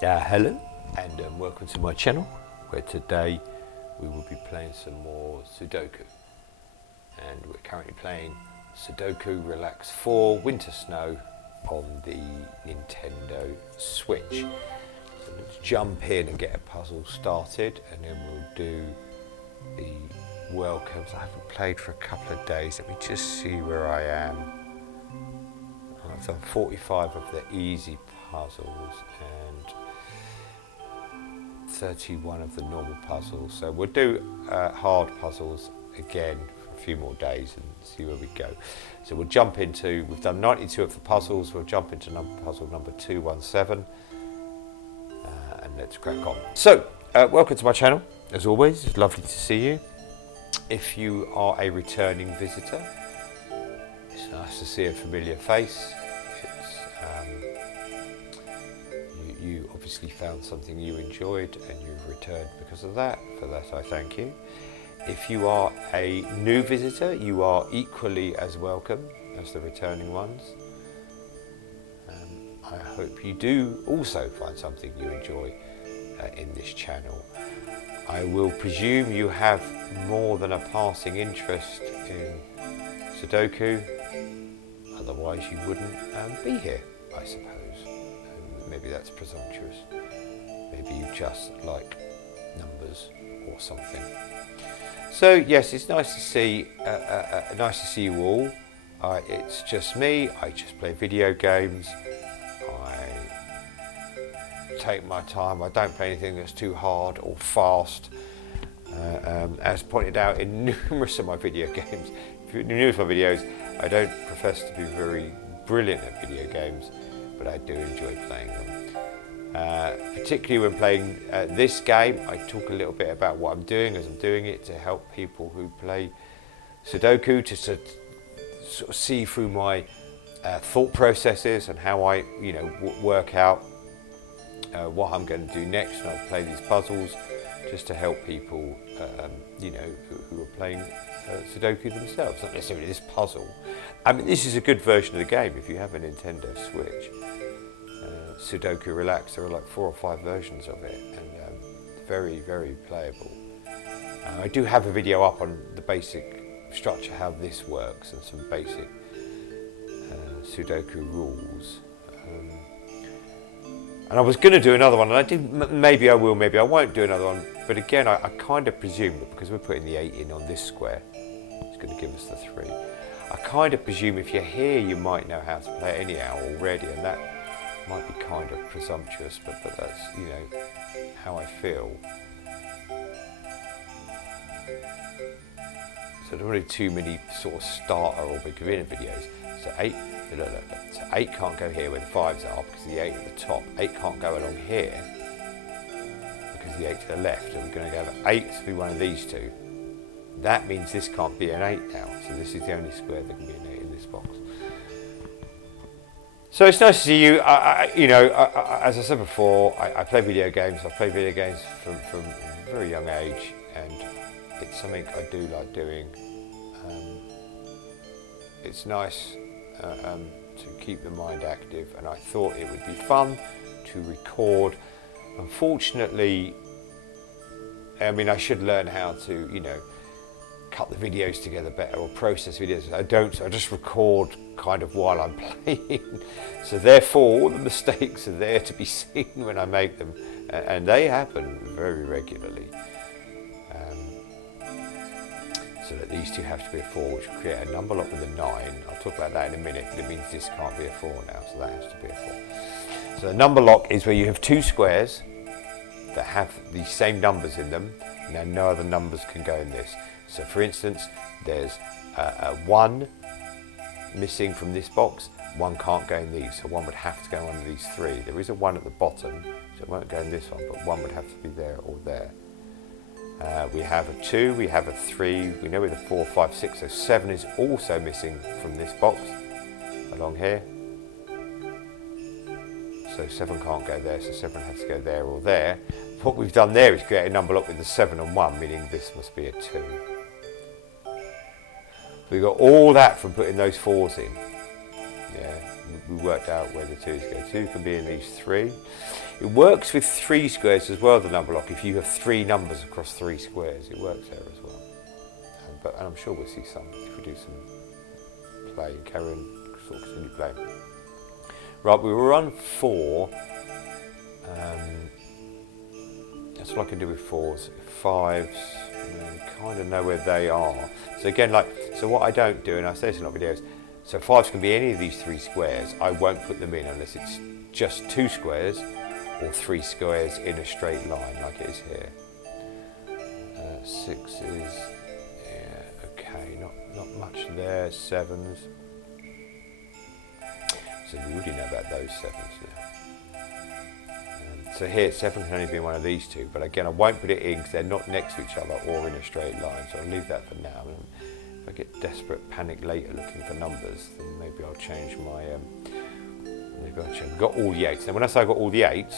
Hello and welcome to my channel, where today we will be playing some more Sudoku, and we're currently playing Sudoku Relax 4 Winter Snow on the Nintendo Switch. So let's jump in and get a puzzle started, and then we'll do the welcomes. I haven't played for a couple of days. Let me just see where I am. I've done 45 of the easy puzzles and 31 of the normal puzzles, so we'll do hard puzzles again for a few more days and see where we go. So we'll jump into, we've done 92 of the puzzles, we'll jump into puzzle number 217 and let's crack on. So welcome to my channel, as always. It's lovely to see you. If you are a returning visitor, it's nice to see a familiar face. You obviously found something you enjoyed and you've returned because of that. For that I thank you. If you are a new visitor, you are equally as welcome as the returning ones. I hope you do also find something you enjoy in this channel. I will presume you have more than a passing interest in Sudoku, otherwise you wouldn't be here, I suppose. Maybe that's presumptuous. Maybe you just like numbers or something. So yes, it's nice to see. Nice to see you all. It's just me. I just play video games. I take my time. I don't play anything that's too hard or fast. As pointed out in numerous of my video games, numerous of my videos, I don't profess to be very brilliant at video games, but I do enjoy playing them. Particularly when playing this game, I talk a little bit about what I'm doing as I'm doing it to help people who play Sudoku to sort of see through my thought processes and how I, work out what I'm going to do next, and I play these puzzles just to help people, who are playing Sudoku themselves, not necessarily this puzzle. I mean, this is a good version of the game if you have a Nintendo Switch. Sudoku Relax, there are like 4 or 5 versions of it, and very, very playable. I do have a video up on the basic structure, how this works, and some basic Sudoku rules. And I was going to do another one, and I did. Maybe I will, maybe I won't do another one. But again, I kind of presume that because we're putting the 8 in on this square, it's going to give us the 3. I kind of presume if you're here, you might know how to play it anyhow already, and that might be kind of presumptuous, but that's, how I feel. So there are really too many sort of starter or beginner videos. So 8, look. So 8 can't go here where the 5s are because the 8 at the top. 8 can't go along here because the 8 to the left. So we're going to go 8 to be one of these two. That means this can't be an 8 now. So this is the only square that can be an 8 in this box. So it's nice to see you. As I said before, I play video games. I've played video games from a very young age, and it's something I do like doing. It's nice to keep the mind active, and I thought it would be fun to record. Unfortunately, I should learn how to, cut the videos together better or process videos. I don't, so I just record kind of while I'm playing. So therefore, all the mistakes are there to be seen when I make them, and they happen very regularly. So that these two have to be a 4, which will create a number lock with a 9. I'll talk about that in a minute, but it means this can't be a 4 now, so that has to be a 4. So the number lock is where you have 2 squares that have the same numbers in them. Now no other numbers can go in this. So for instance, there's a 1 missing from this box. 1 can't go in these, so 1 would have to go in one of these 3. There is a 1 at the bottom, so it won't go in this one, but 1 would have to be there or there. We have a 2, we have a 3, we know where the 4, 5, 6, so 7 is also missing from this box along here. So 7 can't go there, so 7 has to go there or there. What we've done there is create a number lock with the 7 and 1, meaning this must be a 2. We got all that from putting those 4s in. Yeah, we worked out where the 2s go. 2 can be in these 3. It works with 3 squares as well, the number lock. If you have 3 numbers across 3 squares, it works there as well. And I'm sure we'll see some if we do some play and carry on, sort of continue playing. Right, we were on 4. That's what I can do with 4s. 5s, kind of know where they are. So again, so what I don't do, and I say this in a lot of videos, so 5s can be any of these 3 squares. I won't put them in unless it's just 2 squares or 3 squares in a straight line like it is here. 6s, yeah, okay, not much there. 7s. So we already know about those 7s now. So here 7 can only be one of these 2, but again I won't put it in because they're not next to each other or in a straight line, so I'll leave that for now. And if I get desperate, panic later looking for numbers, then maybe I'll change my, We've got all the 8s. Now when I say I've got all the 8s,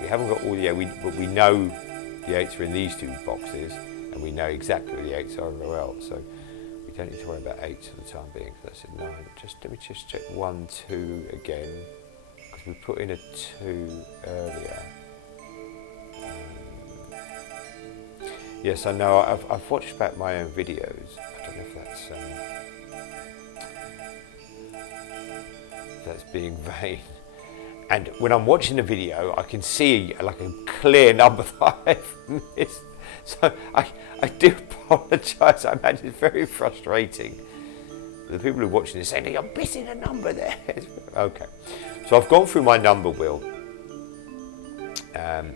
we haven't got all the 8s, but we know the 8s are in these 2 boxes, and we know exactly where the 8s are everywhere else, so we don't need to worry about 8s for the time being, because that's at 9. Let me just check 1, 2 again. We put in a 2 earlier. Yes, I know. I've watched back my own videos. I don't know if that's being vain. And when I'm watching a video, I can see like a clear number that I've missed. So I do apologise. I imagine it's very frustrating. The people who are watching this saying, "You're missing a number there." Okay. So I've gone through my number wheel, and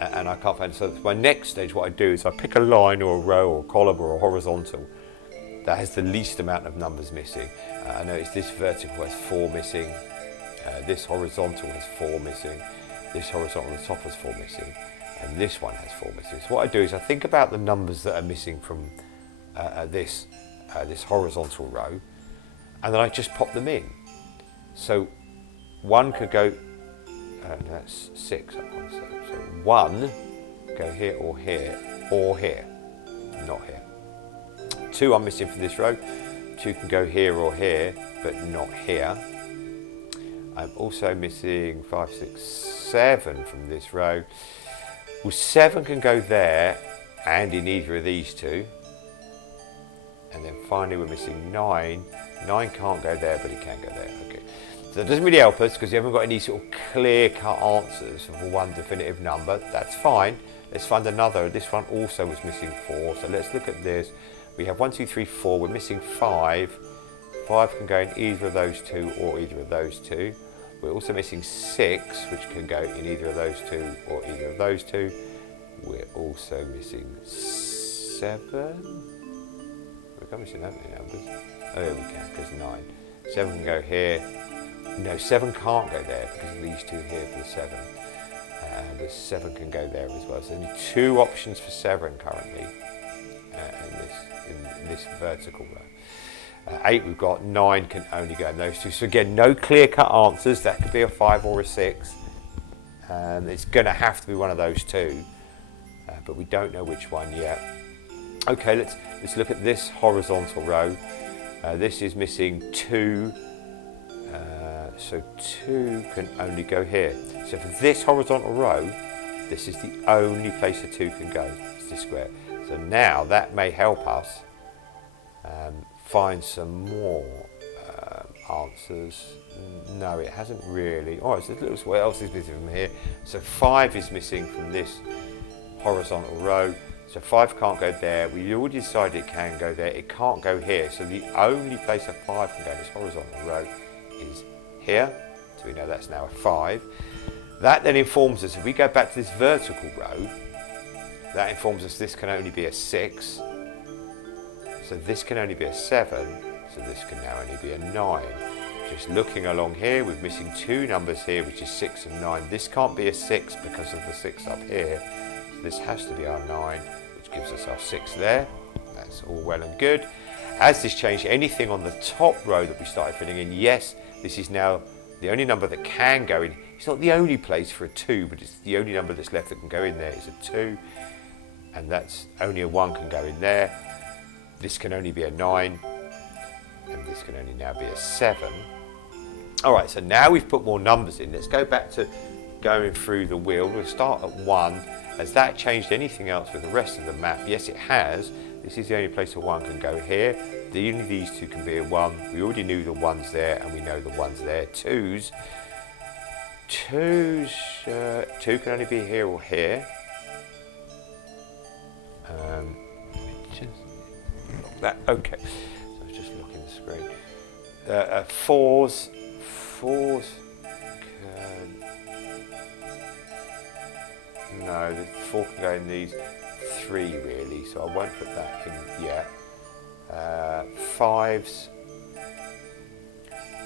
I can't find it. So my next stage, what I do is I pick a line or a row or a column or a horizontal that has the least amount of numbers missing. I notice this vertical has 4 missing, this horizontal has 4 missing, this horizontal on the top has 4 missing, and this one has 4 missing. So what I do is I think about the numbers that are missing from this horizontal row, and then I just pop them in. So 1 could go, that's 6, I want to say. So 1 go here or here, not here. 2 I'm missing from this row. 2 can go here or here, but not here. I'm also missing 5, 6, 7 from this row. Well, 7 can go there and in either of these 2. And then finally we're missing 9. 9 can't go there, but it can go there. Okay. So that doesn't really help us because you haven't got any sort of clear-cut answers for one definitive number. That's fine. Let's find another. This one also was missing 4. So let's look at this. We have 1, 2, 3, 4. We're missing 5. 5 can go in either of those 2 or either of those 2. We're also missing 6, which can go in either of those 2 or either of those 2. We're also missing 7. We can't miss that many numbers. Oh, yeah, we can, because 9. 7 can go here. No, 7 can't go there because of these 2 here for the 7. And the 7 can go there as well. So only 2 options for 7 currently in this vertical row. 8 we've got, 9 can only go in those 2. So again, no clear-cut answers. That could be a 5 or a 6. It's going to have to be one of those 2, but we don't know which one yet. Okay, let's look at this horizontal row. This is missing 2, so 2 can only go here. So for this horizontal row, this is the only place a 2 can go. It's this square. So now that may help us find some more answers. No, it hasn't really. Oh, it's a little. What else is missing from here? So 5 is missing from this horizontal row. So 5 can't go there. We already decided it can go there. It can't go here. So the only place a 5 can go in this horizontal row is here. So we know that's now a 5. That then informs us, if we go back to this vertical row, that informs us this can only be a 6. So this can only be a 7. So this can now only be a 9. Just looking along here, we're missing 2 numbers here, which is 6 and 9. This can't be a 6 because of the 6 up here. So this has to be our 9, which gives us our 6 there. That's all well and good. Has this changed anything on the top row that we started filling in? Yes, this is now the only number that can go in. It's not the only place for a 2, but it's the only number that's left that can go in there is a 2. And that's only a 1 can go in there. This can only be a 9. And this can only now be a 7. All right, so now we've put more numbers in. Let's go back to going through the wheel. We'll start at 1. Has that changed anything else with the rest of the map? Yes, it has. This is the only place a 1 can go here. Only these 2 can be a 1. We already knew the 1's there, and we know the 1's there. 2's 2 can only be here or here. Okay. So I was just looking at the screen. 4's can. No, the 4 can go in these 3 really, so I won't put that in yet. 5's.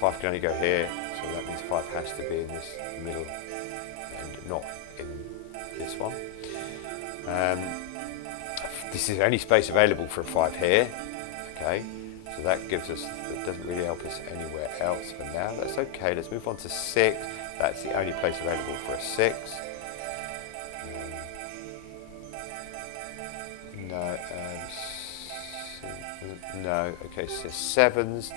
5 can only go here, so that means 5 has to be in this middle and not in this one. This is the only space available for a 5 here. Okay, so that gives us, that doesn't really help us anywhere else for now. That's okay. Let's move on to 6. That's the only place available for a 6. No, okay, so 7's.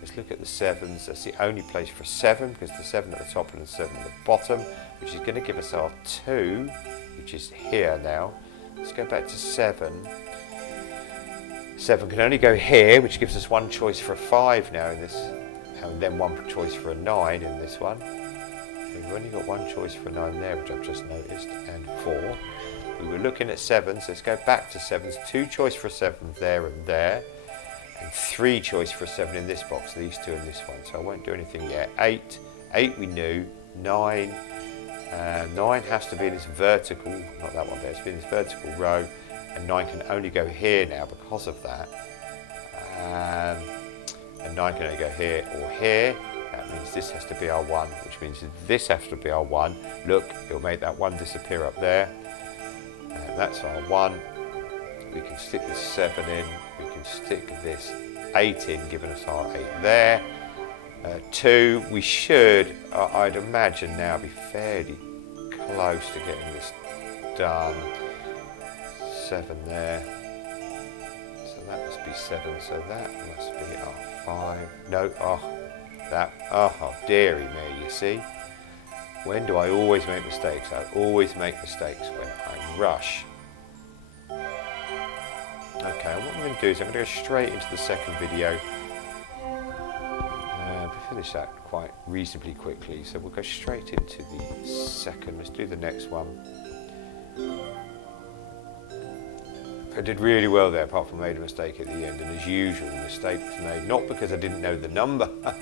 Let's look at the 7's. That's the only place for a 7 because the 7 at the top and the 7 at the bottom, which is going to give us our 2, which is here now. Let's go back to 7. 7 can only go here, which gives us 1 choice for a 5 now in this, and then 1 choice for a 9 in this one. We've only got 1 choice for a 9 there, which I've just noticed, and 4. We were looking at 7s, let's go back to 7s. 2 choice for a 7 there and there, and 3 choice for a 7 in this box, these 2 and this one, so I won't do anything yet. 8 we knew. 9 has to be in this vertical, not that one, but it's in this vertical row, and 9 can only go here now because of that. And 9 can only go here or here. That means this has to be our 1, which means this has to be our 1. Look, it'll make that 1 disappear up there. That's our 1. We can stick this 7 in. We can stick this 8 in, giving us our 8 there. 2, we should, I'd imagine now, be fairly close to getting this done. 7 there. So that must be 7. So that must be our 5. No, oh dearie me, you see. When do I always make mistakes? I always make mistakes when I rush. Okay, what I'm going to do is I'm going to go straight into the second video. We finished that quite reasonably quickly, so we'll go straight into the second. Let's do the next one. I did really well there, apart from I made a mistake at the end, and as usual, the mistake was made not because I didn't know the number. I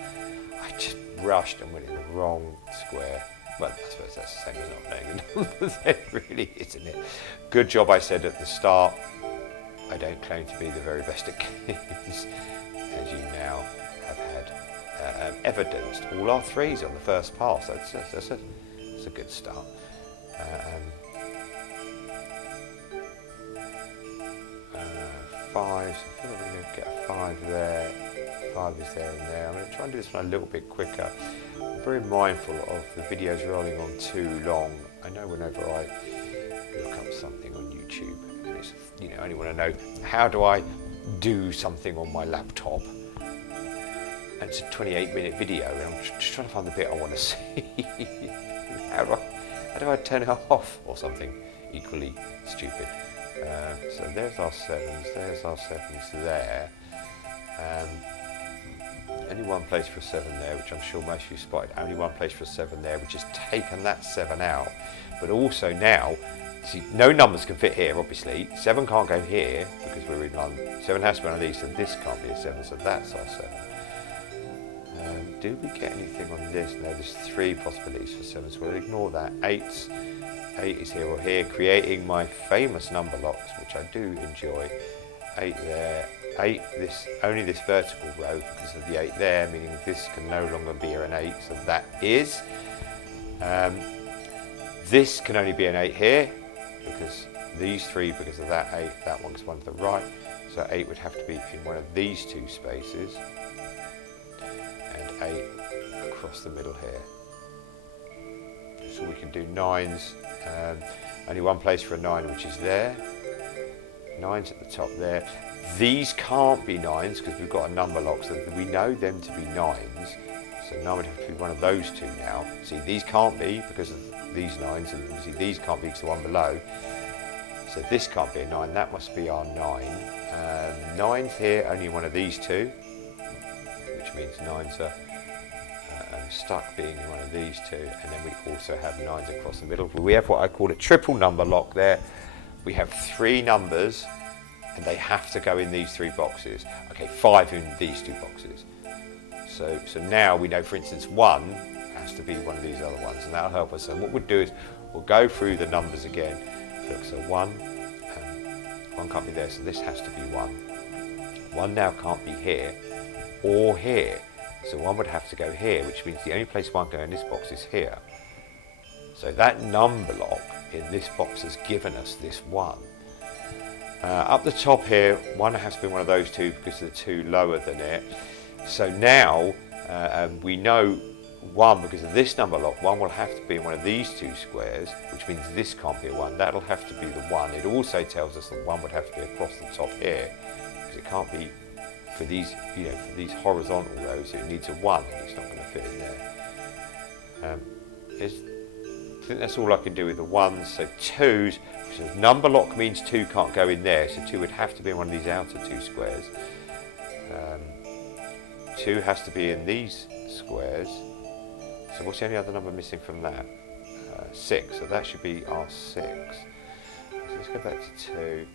just rushed and went in the wrong square. Well, I suppose that's the same as not knowing the numbers then, really, isn't it? Good job I said at the start, I don't claim to be the very best at games, as you now have had evidenced. All our 3s on the first pass, that's a good start. 5s, I feel like we're going to get a 5 there. 5 is there and there. I'm going to try and do this one a little bit quicker. I'm very mindful of the videos rolling on too long. I know whenever I look up something on YouTube, and it's, I only want to know, how do I do something on my laptop? And it's a 28-minute video, and I'm just trying to find the bit I want to see. How do I turn it off, or something equally stupid? So there's our 7s there. Only 1 place for a 7 there, which I'm sure most of you spotted. Only 1 place for a 7 there, which has taken that 7 out. But also now, see, no numbers can fit here, obviously. 7 can't go here, because we're in one. 7 has to be one of these, so this can't be a 7, so that's our 7. Do we get anything on this? No, there's 3 possibilities for 7, so we'll ignore that. 8 is here or here, creating my famous number locks, which I do enjoy. 8 there. 8, only this vertical row because of the 8 there, meaning this can no longer be an 8, so that is. This can only be an 8 here, because these 3, because of that 8, that one's one to the right, so 8 would have to be in one of these 2 spaces, and 8 across the middle here. So we can do 9s, only 1 place for a 9, which is there. 9's at the top there. These can't be 9s because we've got a number lock, so we know them to be 9s. So 9 would have to be one of those 2 now. See, these can't be because of these 9s, and obviously these can't be because the one below. So this can't be a 9, that must be our 9. 9's here, only one of these two, which means 9's are stuck being in one of these two, and then we also have 9's across the middle. We have what I call a triple number lock there. We have 3 numbers, and they have to go in these 3 boxes. Okay, 5 in these 2 boxes. So now we know, for instance, 1 has to be one of these other ones, and that'll help us. And what we'll do is we'll go through the numbers again. Look, so 1 can't be there, so this has to be 1. 1 now can't be here or here. So 1 would have to go here, which means the only place 1 can go in this box is here. So that number lock in this box has given us this 1. Up the top here, 1 has to be one of those 2 because they're 2 lower than it. So now we know 1 because of this number lock. 1 will have to be in one of these 2 squares, which means this can't be a 1. That'll have to be the 1. It also tells us that 1 would have to be across the top here, because it can't be for these, for these horizontal rows. It needs a 1, and it's not going to fit in there. I think that's all I can do with the 1s. So 2s, so number lock means 2 can't go in there, so 2 would have to be in one of these outer 2 squares. 2 has to be in these squares. So what's the only other number missing from that? 6, so that should be our 6. So let's go back to 2.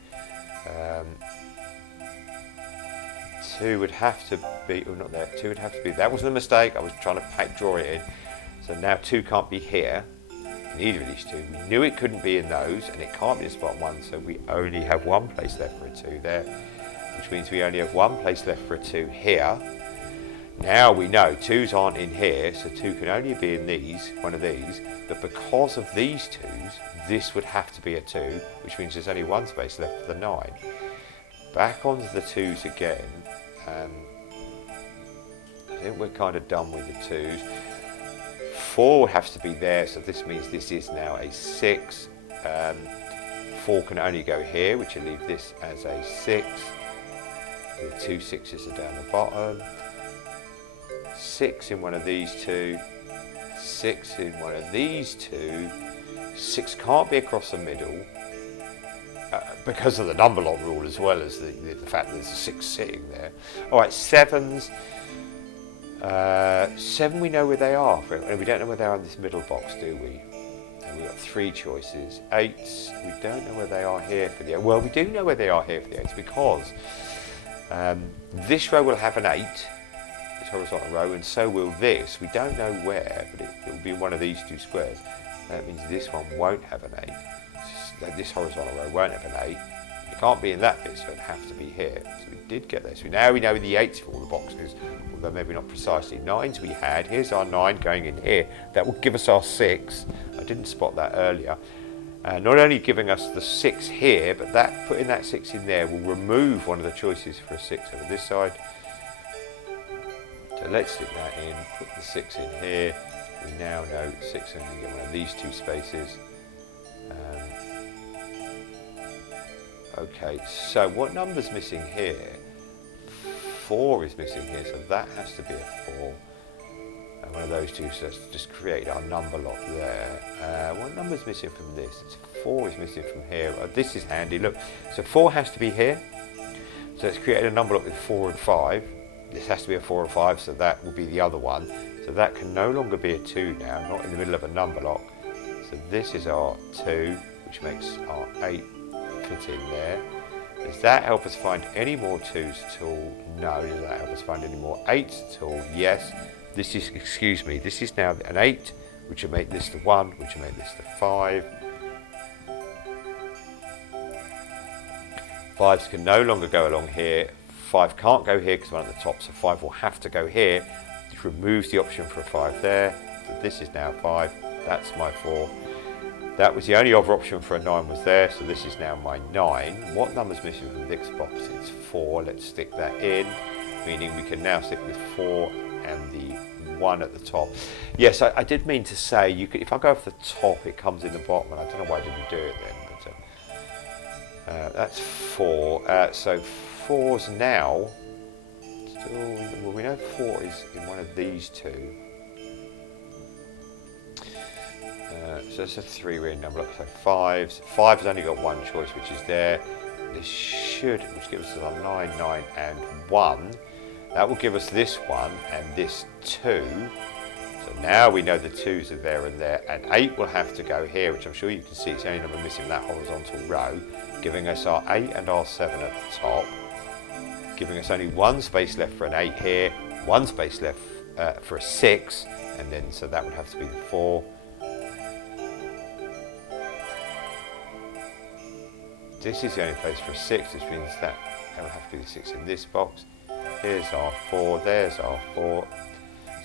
2 would have to be, oh not there, 2 would have to be, that wasn't a mistake, I was trying to draw it in. So now 2 can't be here, in either of these 2. We knew it couldn't be in those, and it can't be in spot 1, so we only have 1 place left for a 2 there, which means we only have 1 place left for a 2 here. Now we know 2's aren't in here, so 2 can only be in these, one of these, but because of these 2's, this would have to be a 2, which means there's only 1 space left for the 9. Back onto the 2's again. I think we're kind of done with the 2's. 4 has to be there, so this means this is now a 6. 4 can only go here, which will leave this as a 6. The 2 6's are down the bottom. 6 in one of these 2. 6 in one of these 2. 6 can't be across the middle. Because of the number lock rule, as well as the fact that there's a 6 sitting there. Alright, 7s. 7 we know where they are, and we don't know where they are in this middle box, do we? And we've got 3 choices. 8s, we don't know where they are here for the 8. Well, we do know where they are here for the 8s, because this row will have an 8, this horizontal row, and so will this. We don't know where, but it will be one of these 2 squares. That means this one won't have an 8. This horizontal row won't have an 8. It can't be in that bit, so it'd have to be here. So we did get this. So now we know the 8s for all the boxes, although maybe not precisely. 9s we had. Here's our 9 going in here. That will give us our 6. I didn't spot that earlier. Not only giving us the 6 here, but putting that 6 in there will remove one of the choices for a 6 over this side. So let's stick that in. Put the 6 in here. We now know 6 and we get one of these 2 spaces. Okay, so what number's missing here? 4 is missing here, so that has to be a 4. And one of those 2, so let's just create our number lock there. What number's missing from this? It's 4 is missing from here. Oh, this is handy, look. So 4 has to be here. So let's create a number lock with 4 and 5. This has to be a 4 and 5, so that will be the other one. So that can no longer be a 2 now, not in the middle of a number lock. So this is our 2, which makes our 8 fit in there. Does that help us find any more 2's at all? No. Does that help us find any more 8's at all? Yes. This is, excuse me, this is now an 8, which will make this the 1, which will make this the 5. 5's can no longer go along here. 5 can't go here because one at the top, so 5 will have to go here, which removes the option for a 5 there. So this is now 5. That's my 4. That was the only other option for a 9 was there, so this is now my 9. What number's missing from this box? It's 4. Let's stick that in, meaning we can now stick with 4 and the 1 at the top. Yes, I did mean to say, you could, if I go off the top, it comes in the bottom, and I don't know why I didn't do it then, but that's 4. So 4's now, still, well, we know 4 is in one of these 2. So it's a three-ring number block. So fives. Five has only got one choice, which is there. This should, which gives us a 9, 9, and 1. That will give us this one and this 2. So now we know the 2s are there and there. And 8 will have to go here, which I'm sure you can see it's the only number missing that horizontal row, giving us our 8 and our 7 at the top, giving us only one space left for an 8 here, one space left for a 6, and then so that would have to be the 4. This is the only place for a 6, which means that will have to be the 6 in this box. Here's our 4, there's our 4.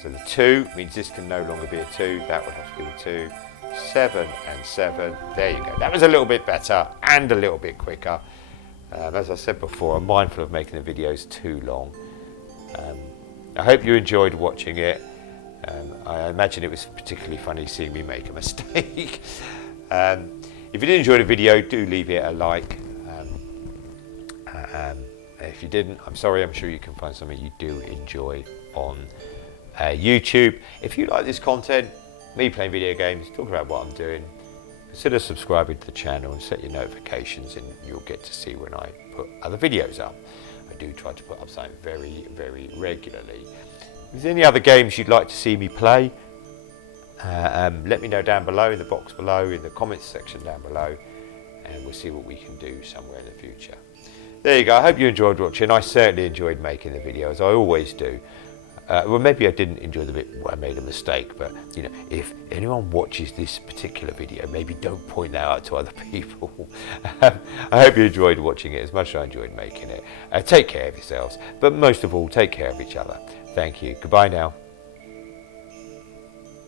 So the 2 means this can no longer be a 2, that would have to be the 2. 7 and 7, there you go. That was a little bit better and a little bit quicker. As I said before, I'm mindful of making the videos too long. I hope you enjoyed watching it. I imagine it was particularly funny seeing me make a mistake. If you did enjoy the video, do leave it a like. If you didn't, I'm sorry, I'm sure you can find something you do enjoy on YouTube. If you like this content, me playing video games, talking about what I'm doing, consider subscribing to the channel and set your notifications and you'll get to see when I put other videos up. I do try to put up something very, very regularly. If there's any other games you'd like to see me play, let me know down below, in the box below, in the comments section down below, and we'll see what we can do somewhere in the future. There you go. I hope you enjoyed watching. I certainly enjoyed making the videos. I always do. Well, maybe I didn't enjoy the bit where I made a mistake, but you know, if anyone watches this particular video, maybe don't point that out to other people. I hope you enjoyed watching it as much as I enjoyed making it. Take care of yourselves, but most of all, take care of each other. Thank you. Goodbye now.